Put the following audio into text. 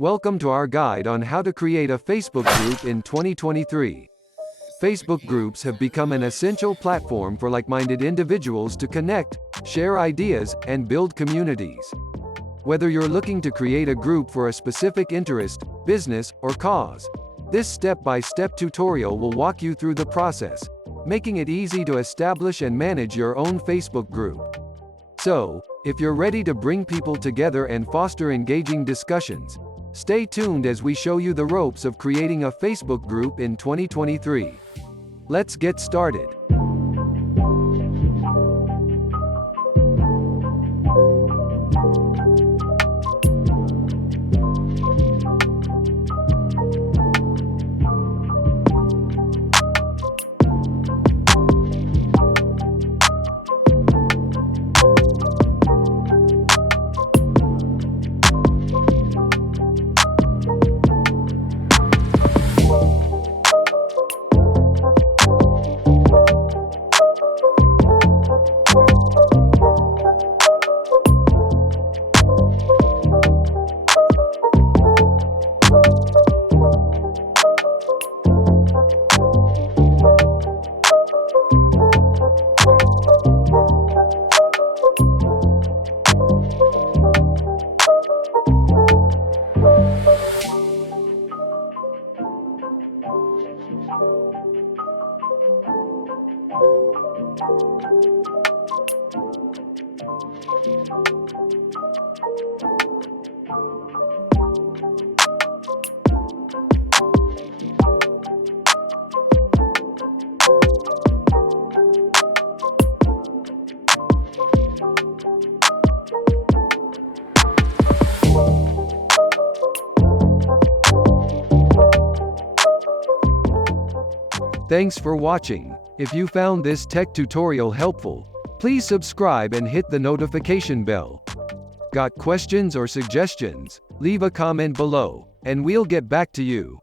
Welcome to our guide on how to create a Facebook group in 2023. Facebook groups have become an essential platform for like-minded individuals to connect, share ideas, and build communities. Whether you're looking to create a group for a specific interest, business, or cause, this step-by-step tutorial will walk you through the process, making it easy to establish and manage your own Facebook group. So, if you're ready to bring people together and foster engaging discussions, stay tuned as we show you the ropes of creating a Facebook group in 2023. Let's get started. Thanks for watching. If you found this tech tutorial helpful, please subscribe and hit the notification bell. Got questions or suggestions? Leave a comment below, and we'll get back to you.